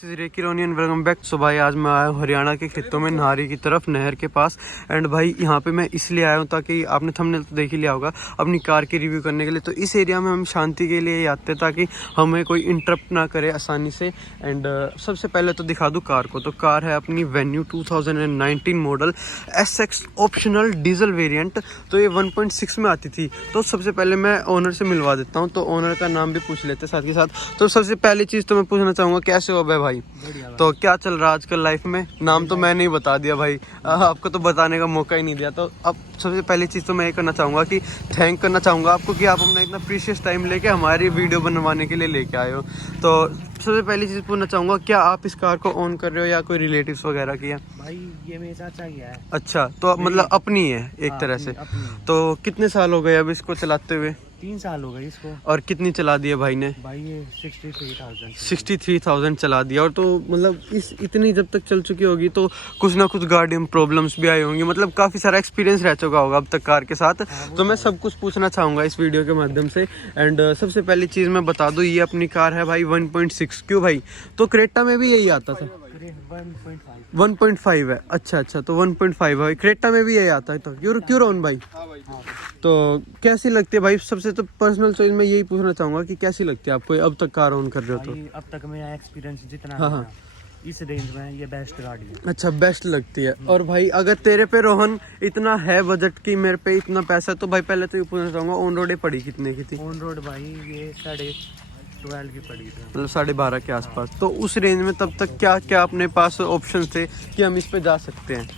This is रेकी रोनी and welcome back. So भाई आज मैं आया हूँ हरियाणा के खेतों में नाहरी की तरफ, नहर के पास। एंड भाई यहाँ पे मैं इसलिए आया हूँ ताकि आपने थंबनेल तो देख ही लिया होगा, अपनी कार की रिव्यू करने के लिए। तो इस एरिया में हम शांति के लिए आते हैं ताकि हमें कोई इंटरप्ट ना करे आसानी से। एंड सबसे पहले तो दिखा दूँ कार को। तो कार है अपनी venue 2019 model SX optional diesel variant. तो ये 1.6 में आती थी। तो सबसे पहले मैं ओनर से मिलवा देता हूँ, तो ओनर का नाम भी पूछ लेते हैं साथ के साथ। तो सबसे पहली चीज़ तो मैं पूछना चाहूँगा, कैसे हो भाई? तो क्या चल रहा है आजकल लाइफ में? नाम तो मैंने ही बता दिया भाई, आपको तो बताने का मौका ही नहीं दिया। तो अब सबसे पहली चीज़ तो मैं ये करना चाहूँगा कि थैंक करना चाहूँगा आपको कि आप अपना इतना प्रीशियस टाइम लेके हमारी वीडियो बनवाने के लिए लेके आए हो। तो सबसे पहली चीज़ पूछना चाहूँगा, क्या आप इस कार को ओन कर रहे हो या कोई रिलेटिव्स वगैरह की है? भाई ये मेरे चाचा ही है। अच्छा, तो मतलब अपनी है एक तरह से। तो कितने साल हो गए अब इसको चलाते हुए? 3 साल हो गए इसको। और कितनी चला दी है भाई ने? भाई ये 63,000 चला दिया। और तो मतलब इस इतनी जब तक चल चुकी होगी तो कुछ ना कुछ गाड़ी में प्रॉब्लम्स भी आई होंगी, मतलब काफ़ी सारा एक्सपीरियंस रह चुका होगा अब तक कार के साथ। तो मैं सब कुछ पूछना चाहूँगा इस वीडियो के माध्यम से। एंड सबसे पहली चीज़ मैं बता दूँ, ये अपनी कार है भाई 1.6। क्यों भाई? तो क्रेटा में भी यही आता था। 1.5 है। अच्छा, तो 1.5 है। क्रेटा में भी यही आता है। तो क्यों रोन भाई? तो कैसी लगती है भाई? सबसे तो पर्सनल चॉइस में यही पूछना चाहूंगा कि कैसी लगती है आपको अब तक कार ऑन कर रहे हो? तो अब तक मेरा एक्सपीरियंस जितना हाँ, इस रेंज में ये बेस्ट गाड़ी है। अच्छा, बेस्ट लगती है। और भाई अगर तेरे पे रोहन इतना है बजट की, मेरे पे इतना पैसा, तो भाई पहले तो ये पूछना चाहूंगा, ऑन रोड पड़ी कितने की थी? ऑन रोड भाई ये 12.5 की पड़ी थी, मतलब 12.5 के आसपास। तो उस रेंज में तब तक क्या क्या अपने पास ऑप्शन थे कि हम इस पे जा सकते हैं?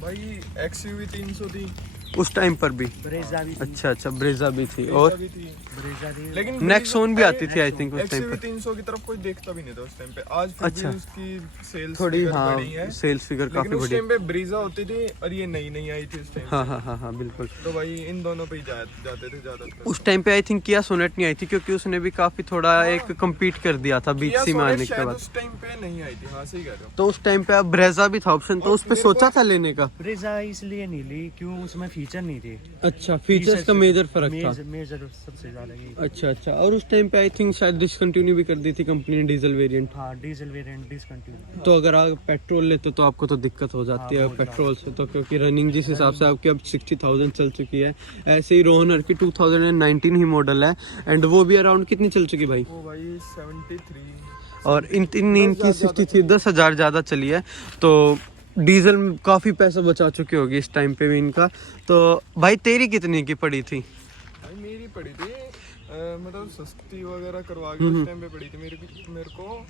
भाई XUV 300 थी उस टाइम पर भी। ब्रेजा भी थी। अच्छा, ब्रेजा भी थी। और ब्रेजा थी, लेकिन नेक्सॉन भी आती थी आई थिंक उस टाइम XUV पर। 300 की तरफ कोई देखता भी नहीं था उस टाइम पे। आज अच्छा, उसकी सेल्स थोड़ी बढ़ी है, सेल्स फिगर काफी लेकिन उस बड़ी। टाइम पे ब्रीजा होती थी और ये नई आई थी उस टाइम। हाँ, बिल्कुल। तो भाई इन दोनों पे ही जाते थे ज्यादातर। उस टाइम पे आई थिंक किया सोनेट नहीं आई थी, क्योंकि उसने भी काफी थोड़ा एक कम्पीट कर दिया था बीच सी में आने के बाद। उस टाइम पे नहीं आई थी। हाँ सही कह रहे हो। तो उस टाइम पे अब ब्रेजा भी था ऑप्शन, तो उस पे सोचा था लेने का? ब्रेजा इसलिए नहीं ली क्यों उसमें फीचर नहीं थे। अच्छा, फीचर्स का मेजर फर्क था। मेजर सबसे ज्यादा यही। अच्छा, और उस टाइम पे आई थिंक शायद डिसकंटिन्यू भी कर दी थी कंपनी ने डीजल वेरिएंट। हाँ, डीजल वेरिएंट डिसकंटिन्यू। तो अगर आप पेट्रोल लेते तो आपको तो दिक्कत हो जाती है पेट्रोल से, तो क्योंकि रनिंग जिस हिसाब से आपकी अब 60,000 चल चुकी है। ऐसे ही रोहनर की 2019 ही मॉडल है, एंड वो भी अराउंड कितनी चल चुकी भाई? वो भाई 73। और इनकी 63, 10,000 ज़्यादा चली है। तो डीजल में काफ़ी पैसा बचा चुकी होगी इस टाइम पे भी इनका। तो भाई तेरी कितनी की पड़ी थी? भाई मेरी पड़ी थी मतलब सस्ती वगैरह करवा के उस टाइम पे पड़ी थी मेरे को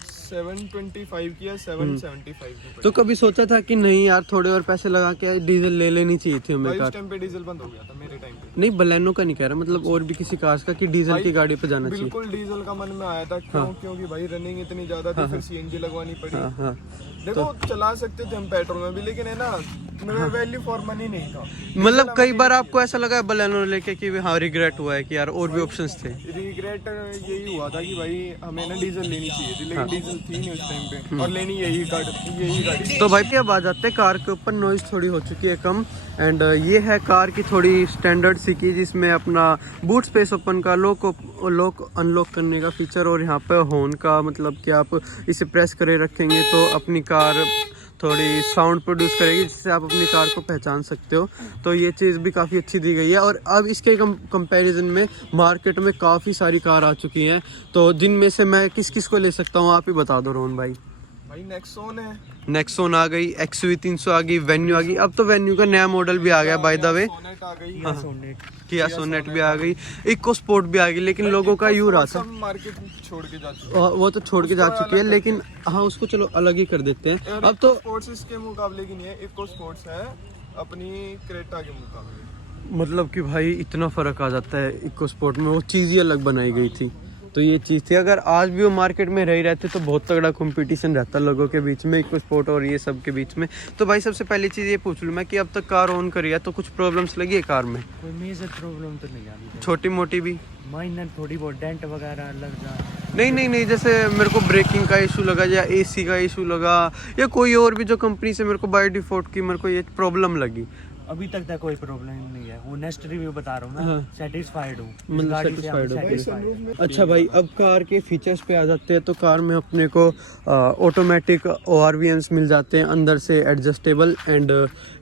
725 की या 775 की पड़ी। तो कभी सोचा था कि नहीं यार थोड़े और पैसे लगा के डीजल ले लेनी चाहिए थी हमें भाई कार? उस टाइम पे डीजल बंद हो गया था मेरे टाइम पे। नहीं, बलेनो का नहीं कह रहा, मतलब और भी किसी कार का कि डीजल की गाड़ी पे जाना चाहिए। बिल्कुल डीजल का मन में आया था। क्योंकि भाई रनिंग इतनी ज्यादा थी, फिर CNG लगवानी पड़ी। हाँ। देखो चला सकते थे हम पेट्रोल में भी, लेकिन है ना वैल्यू फॉर मनी नहीं था। मतलब कई बार आपको ऐसा लगा है बलेनो लेके कि हाँ रिग्रेट हुआ है कि यार और भी ऑप्शंस थे? रिग्रेट यही हुआ था कि भाई हमें ना डीजल लेनी चाहिए थी, लेकिन डीजल थी नहीं उस टाइम पे, और लेनी यही गाड़ी। तो भाई अब आ जाते हैं कार के ऊपर। नॉइज थोड़ी हो चुकी है कम। एंड ये है कार की थोड़ी स्टैंडर्ड सी की, जिसमें अपना बूट स्पेस ओपन का लॉक अनलॉक करने का फीचर, और यहाँ पे हॉर्न का, मतलब कि आप इसे प्रेस करे रखेंगे तो अपनी कार थोड़ी साउंड प्रोड्यूस करेगी, जिससे आप अपनी कार को पहचान सकते हो। तो ये चीज़ भी काफ़ी अच्छी दी गई है। और अब इसके कंपैरिजन में मार्केट में काफ़ी सारी कार आ चुकी हैं, तो जिनमें से मैं किस को ले सकता हूँ आप ही बता दो रोहन भाई। भाई नेक्सॉन है, नेक्सॉन आ गई, XUV 300 आ गई, वेन्यू आ गई। अब तो वेन्यू का नया मॉडल भी आ गया बाय द वे। सोनेट आ गई, किया सोनेट भी आ गई, इको स्पोर्ट भी आ गई। लेकिन लोगों का यू रहा था, मार्केट छोड़ के जा चुकी है। वो तो छोड़ के जा चुकी है, लेकिन हाँ उसको चलो अलग ही कर देते हैं अब तो। स्पोर्ट्स इसके मुकाबले की नहीं है, इको स्पोर्ट्स है अपनी क्रेटा के मुकाबले। मतलब कि भाई इतना फर्क आ जाता है इको स्पोर्ट में, वो चीज़ ही अलग बनाई गई थी। तो ये चीज़ थी, अगर आज भी वो मार्केट में रही रहते तो बहुत तगड़ा कंपटीशन रहता लोगों के बीच में, इको स्पोर्ट और ये सब के बीच में। तो भाई सबसे पहली चीज़ ये पूछ लूँ मैं कि अब तक कार ऑन करी है तो कुछ प्रॉब्लम्स लगी है कार में? कोई मेजर प्रॉब्लम तो नहीं आई, छोटी मोटी भी? माइनर थोड़ी बहुत डेंट वगैरह लग जाए। नहीं, जैसे मेरे को ब्रेकिंग का इशू लगा या AC का इशू लगा, या कोई और भी जो कंपनी से मेरे को बाय डिफॉल्ट की मेरे को ये प्रॉब्लम लगी। अभी तक तो कोई प्रॉब्लम नहीं है। वो नेक्स्ट रिव्यू बता रहा हूँ मैं, हाँ। सेटिस्फाइड हूँ मतलब गाड़ी से, satisfied हो। भाई satisfied सनरूफ है। में अच्छा भाई, अब कार के फीचर्स पे आ जाते हैं। तो कार में अपने को ऑटोमेटिक ORVMs मिल जाते हैं अंदर से एडजस्टेबल। एंड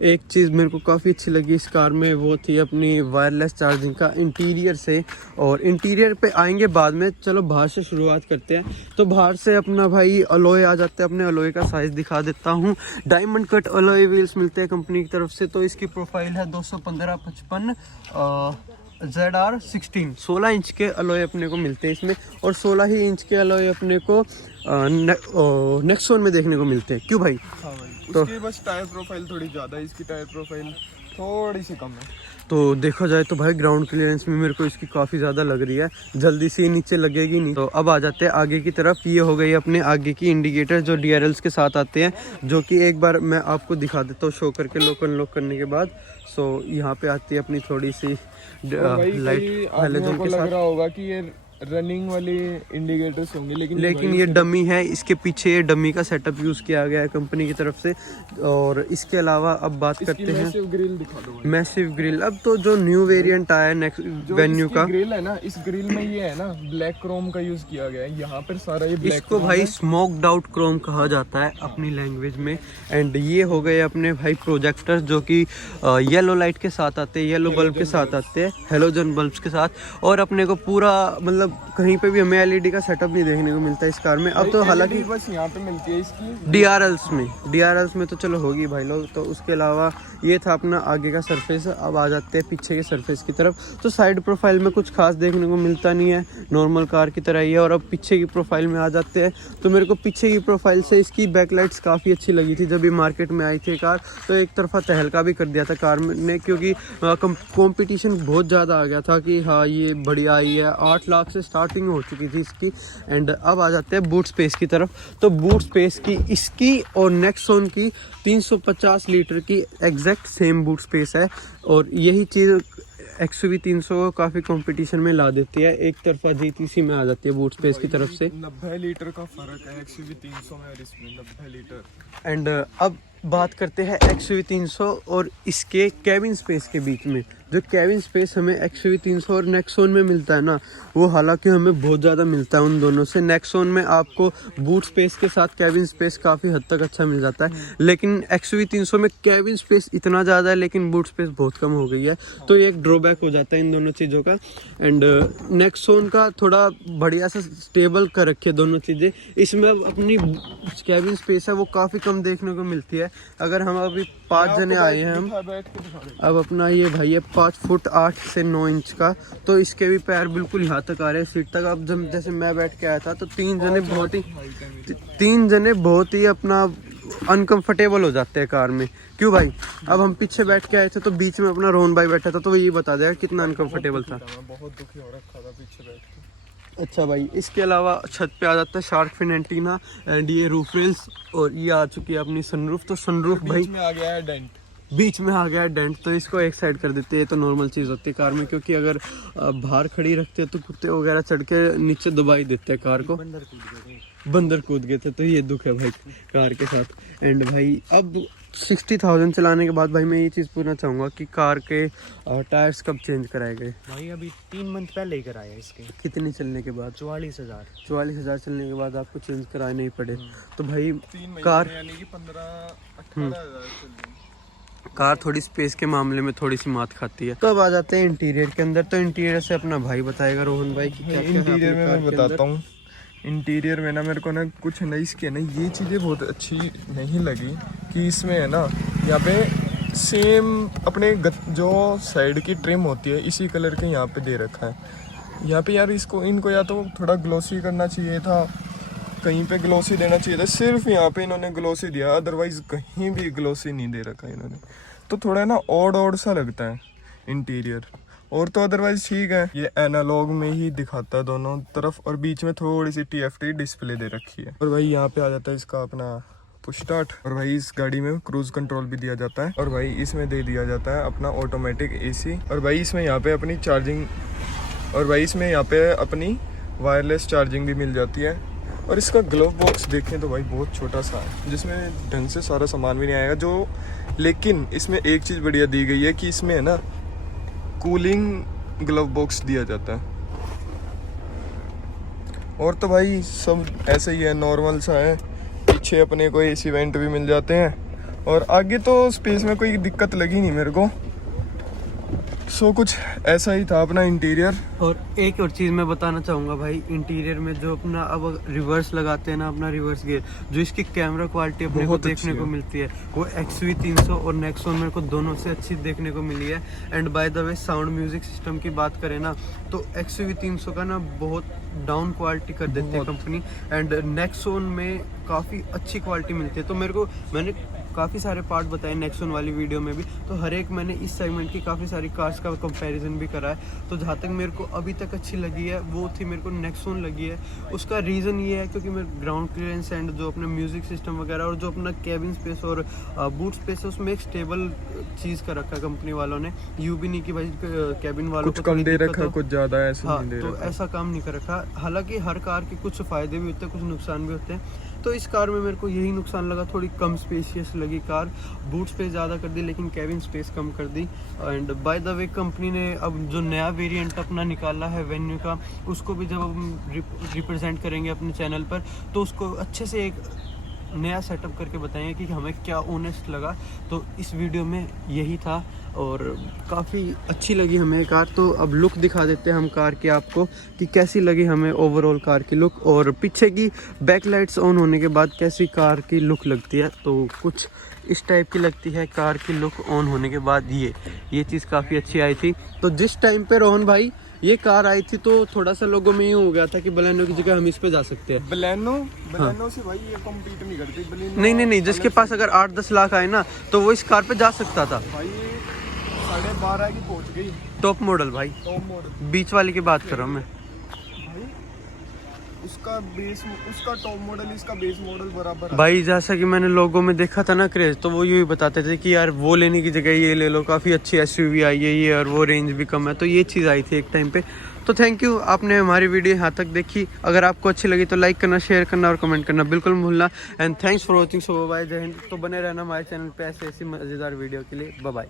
एक चीज़ मेरे को काफ़ी अच्छी लगी इस कार में, वो थी अपनी वायरलेस चार्जिंग का इंटीरियर से। और इंटीरियर पे आएंगे बाद में, चलो बाहर से शुरुआत करते हैं। तो बाहर से अपना भाई अलॉय आ जाते हैं। अपने अलॉय का साइज़ दिखा देता हूँ। डायमंड कट अलॉय व्हील्स मिलते हैं कंपनी की तरफ से। तो इसकी प्रोफाइल है 215/55 ZR16। 16 इंच के अलॉय अपने को मिलते हैं इसमें, और 16 ही इंच के अलॉय अपने को नेक्सॉन में देखने को मिलते हैं। क्यों भाई? हाँ भाई, तो- उसकी बस टायर प्रोफाइल थोड़ी ज़्यादा है, इसकी टायर प्रोफाइल थोड़ी सी कम है। तो देखा जाए तो भाई ग्राउंड क्लियरेंस में मेरे को इसकी काफ़ी ज़्यादा लग रही है, जल्दी से नीचे लगेगी नहीं। तो अब आ जाते हैं आगे की तरफ। ये हो गई अपने आगे की इंडिकेटर जो DRLs के साथ आते हैं, जो कि एक बार मैं आपको दिखा देता हूँ शो करके लॉक अनलॉक करने के बाद। सो यहाँ पे आती है अपनी थोड़ी सी तो भाई लाइट कई आदमियों हेलोजन को के लग साथ। रहा होगा कि ये रनिंग वाली इंडिकेटर्स होंगे, लेकिन भाई ये डमी है। इसके पीछे ये डमी का सेटअप यूज़ किया गया है कंपनी की तरफ से। और इसके अलावा अब बात इसकी करते हैं मैसिव ग्रिल दिखा दो भाई। Massive grill. अब तो जो न्यू वेरिएंट आया है नेक्स्ट जो वेन्यू इसकी का, ग्रिल है ना, इस ग्रिल में ये है ना ब्लैक क्रोम का यूज किया गया है। यहाँ पर सारा ये ब्लैक इसको भाई स्मोक्ड आउट क्रोम कहा जाता है अपनी लैंग्वेज में। एंड ये हो गए अपने भाई प्रोजेक्टर्स जो कि येलो लाइट के साथ आते हैं, येलो बल्ब के साथ आते हैं, हेलोजन बल्ब्स के साथ। और अपने को पूरा मतलब कहीं पे भी हमें LED का सेटअप नहीं देखने को मिलता है इस कार में। अब तो हालांकि बस यहाँ पे मिलती है इसकी DRLs में तो चलो होगी भाई लोग। तो उसके अलावा ये था अपना आगे का सरफेस। अब आ जाते हैं पीछे के सरफेस की तरफ। तो साइड प्रोफाइल में कुछ खास देखने को मिलता नहीं है, नॉर्मल कार की तरह ही है। और अब पीछे की प्रोफाइल में आ जाते हैं। तो मेरे को पीछे की प्रोफाइल से इसकी बैकलाइट्स काफ़ी अच्छी लगी थी जब ये मार्केट में आई थी कार। तो एक तरफा तहलका भी कर दिया था कार ने, क्योंकि कंपटीशन बहुत ज़्यादा आ गया था कि हाँ ये बढ़िया आई है। 8 लाख से स्टार्टिंग हो चुकी थी इसकी। एंड अब आ जाते हैं बूट स्पेस की तरफ। तो बूट स्पेस की इसकी और नेक्सॉन की 350 लीटर की एग्जैक्ट सेम बूट स्पेस है। और यही चीज़ XUV 300 को काफ़ी कंपटीशन में ला देती है। एक तरफा GTC में आ जाती है बूट स्पेस की तरफ से। 90 लीटर का फर्क है XUV 300 में और इसमें 90 लीटर। एंड अब बात करते हैं XUV 300 और इसके कैबिन स्पेस के बीच में। जो कैबिन स्पेस हमें XUV 300 और नेक्सॉन में मिलता है ना, वो हालांकि हमें बहुत ज़्यादा मिलता है उन दोनों से। नेक्सॉन में आपको बूट स्पेस के साथ कैबिन स्पेस काफ़ी हद तक अच्छा मिल जाता है, लेकिन XUV 300 में कैबिन स्पेस इतना ज़्यादा है लेकिन बूट स्पेस बहुत कम हो गई है। तो ये एक ड्रॉबैक हो जाता है इन दोनों चीज़ों का। एंड नेक्सॉन का थोड़ा बढ़िया सा स्टेबल कर रखे दोनों चीज़ें। इसमें अब अपनी कैबिन स्पेस है वो काफ़ी कम देखने को मिलती है। अगर हम अभी 5 जने आए हैं हम, बैठ के दिखा दे। अब अपना ये भाई है 5 फुट 8 से 9 इंच का। तो इसके भी पैर बिल्कुल यहाँ तक आ रहे हैं, सीट तक। अब जब जैसे मैं बैठ के आया था तो 3 जने बहुत ही अपना अनकंफर्टेबल हो जाते हैं कार में। क्यों भाई? अब हम पीछे बैठ के आए थे तो बीच में अपना रोहन भाई बैठा था, तो वो ये बता देगा कितना अनकंफर्टेबल था। मैं बहुत दुखी हो रखा था पीछे बैठ के। अच्छा भाई, इसके अलावा छत पे आ जाता है शार्क फिन एंटीना एंड ये रूफ रेल्स। और ये आ चुकी है अपनी सनरूफ। तो सनरूफ भाई बीच में आ गया है डेंट। बीच में आ गया डेंट, तो इसको एक साइड कर देते हैं। तो नॉर्मल चीज़ होती है कार में, क्योंकि अगर बाहर खड़ी रखते हैं तो कुत्ते वगैरह चढ़ के नीचे दबा ही देते हैं कार को। बंदर कूद गए थे, तो ये दुख है भाई कार के साथ। एंड भाई अब 60,000 चलाने के बाद भाई मैं ये चीज़ पूछना चाहूँगा कि कार के टायर्स कब चेंज कराए गए? भाई अभी 3 मंथ पहले ही कराया इसके। कितनी चलने के बाद? 44,000। 44,000 चलने के बाद आपको चेंज कराए नहीं पड़े। तो भाई 3 महीने कार यानी कि 15-18 हज़ार चल रही। कार थोड़ी स्पेस के मामले में थोड़ी सी मात खाती है। तो अब आ जाते हैं इंटीरियर के अंदर। तो इंटीरियर से अपना भाई बताएगा, रोहन भाई की क्या इंटीरियर में मैं बताता हूँ। इंटीरियर में ना मेरे को ना कुछ ना इसके ना ये चीज़ें बहुत अच्छी नहीं लगी कि इसमें है ना यहाँ पे सेम अपने जो साइड की ट्रिम होती है इसी कलर के यहाँ पे दे रखा है। यहाँ पे यार इनको या तो थोड़ा ग्लोसी करना चाहिए था, कहीं पे ग्लोसी देना चाहिए था। सिर्फ यहाँ पे इन्होंने ग्लोसी दिया, अदरवाइज कहीं भी ग्लोसी नहीं दे रखा इन्होंने। तो थोड़ा ना ऑड सा लगता है इंटीरियर। और तो अदरवाइज ठीक है। ये एनालॉग में ही दिखाता है दोनों तरफ, और बीच में थोड़ी सी TFT डिस्प्ले दे रखी है। और भाई यहाँ पे आ जाता है इसका अपना पुश स्टार्ट। और भाई इस गाड़ी में क्रूज कंट्रोल भी दिया जाता है। और भाई इसमें दे दिया जाता है अपना ऑटोमेटिक AC। और भाई इसमें यहाँ पे अपनी चार्जिंग, और भाई इसमें यहाँ पे अपनी वायरलेस चार्जिंग भी मिल जाती है। और इसका ग्लव बॉक्स देखें तो भाई बहुत छोटा सा है, जिसमें ढंग से सारा सामान भी नहीं आएगा जो। लेकिन इसमें एक चीज़ बढ़िया दी गई है कि इसमें है ना कूलिंग ग्लव बॉक्स दिया जाता है। और तो भाई सब ऐसे ही है, नॉर्मल सा है। पीछे अपने को एसी वेंट भी मिल जाते हैं और आगे तो स्पेस में कोई दिक्कत लगी नहीं मेरे को। सो कुछ ऐसा ही था अपना इंटीरियर। और एक और चीज़ मैं बताना चाहूँगा भाई, इंटीरियर में जो अपना अब रिवर्स लगाते हैं ना, अपना रिवर्स गियर, जो इसकी कैमरा क्वालिटी अपने को बहुत देखने अच्छी को है। मिलती है वो XV300 और नेक्सॉन मेरे को दोनों से अच्छी देखने को मिली है। And by the way sound music system की बात करें ना तो XV300 का ना बहुत डाउन क्वालिटी कर देती है कंपनी, एंड नेक्सॉन में काफ़ी अच्छी क्वालिटी मिलती है। तो मैंने काफ़ी सारे पार्ट बताए नेक्सॉन वाली वीडियो में भी, तो हर एक मैंने इस सेगमेंट की काफ़ी सारी कार्स का कंपैरिजन भी करा है। तो जहाँ तक मेरे को अभी तक अच्छी लगी है वो थी मेरे को नेक्सॉन लगी है। उसका रीज़न ये है क्योंकि मेरे ग्राउंड क्लियरेंस एंड जो अपना म्यूजिक सिस्टम वगैरह और जो अपना कैबिन स्पेस और बूट स्पेस है उसमें एक स्टेबल चीज़ का रखा कंपनी वालों ने। यूँ भी नहीं कि भाई कैबिन वालों कुछ को कम दे दिक्कत रखा, हो। कुछ ज़्यादा ऐसे हाँ, नहीं दे तो रखा। ऐसा काम नहीं कर रखा। हालांकि हर कार के कुछ फ़ायदे भी होते हैं, कुछ नुकसान भी होते हैं। तो इस कार में मेरे को यही नुकसान लगा, थोड़ी कम स्पेशियस लगी कार। बूट स्पेस ज़्यादा कर दी लेकिन कैबिन स्पेस कम कर दी। And by the way company ने अब जो नया वेरिएंट अपना निकाला है वेन्यू का, उसको भी जब हम रिप्रेजेंट करेंगे अपने चैनल पर तो उसको अच्छे से एक नया सेटअप करके बताएंगे कि हमें क्या ऑनेस्ट लगा। तो इस वीडियो में यही था और काफ़ी अच्छी लगी हमें कार। तो अब लुक दिखा देते हैं हम कार की आपको कि कैसी लगी हमें ओवरऑल कार की लुक, और पीछे की बैकलाइट्स ऑन होने के बाद कैसी कार की लुक लगती है। तो कुछ इस टाइप की लगती है कार की लुक ऑन होने के बाद। ये चीज़ काफ़ी अच्छी आई थी। तो जिस टाइम पे रोहन भाई ये कार आई थी तो थोड़ा सा लोगों में ये हो गया था कि बलेनो की जगह हम इस पे जा सकते हैं। बलेनो से भाई ये कम्पीट नहीं करती। बलेनो नहीं, जिसके पास अगर 8-10 लाख आए ना तो वो इस कार पे जा सकता था। भाई ये 12.5 की पहुंच गई, टॉप मॉडल भाई, टॉप मॉडल। बीच वाली की बात कर रहा हूँ मैं। भाई उसका टॉप मॉडल इसका बेस मॉडल बराबर है। भाई जैसा कि मैंने लोगों में देखा था ना क्रेज, तो वो यूँ बताते थे कि यार वो लेने की जगह ये ले लो, काफ़ी अच्छी SUV आई है ये और वो रेंज भी कम है। तो ये चीज़ आई थी एक टाइम पे। तो थैंक यू, आपने हमारी वीडियो यहाँ तक देखी। अगर आपको अच्छी लगी तो लाइक करना, शेयर करना और कमेंट करना बिल्कुल मत भूलना। And thanks for watching. So bye, जय हिंद। तो बने रहना हमारे चैनल पे ऐसी मज़ेदार वीडियो के लिए। Bye bye.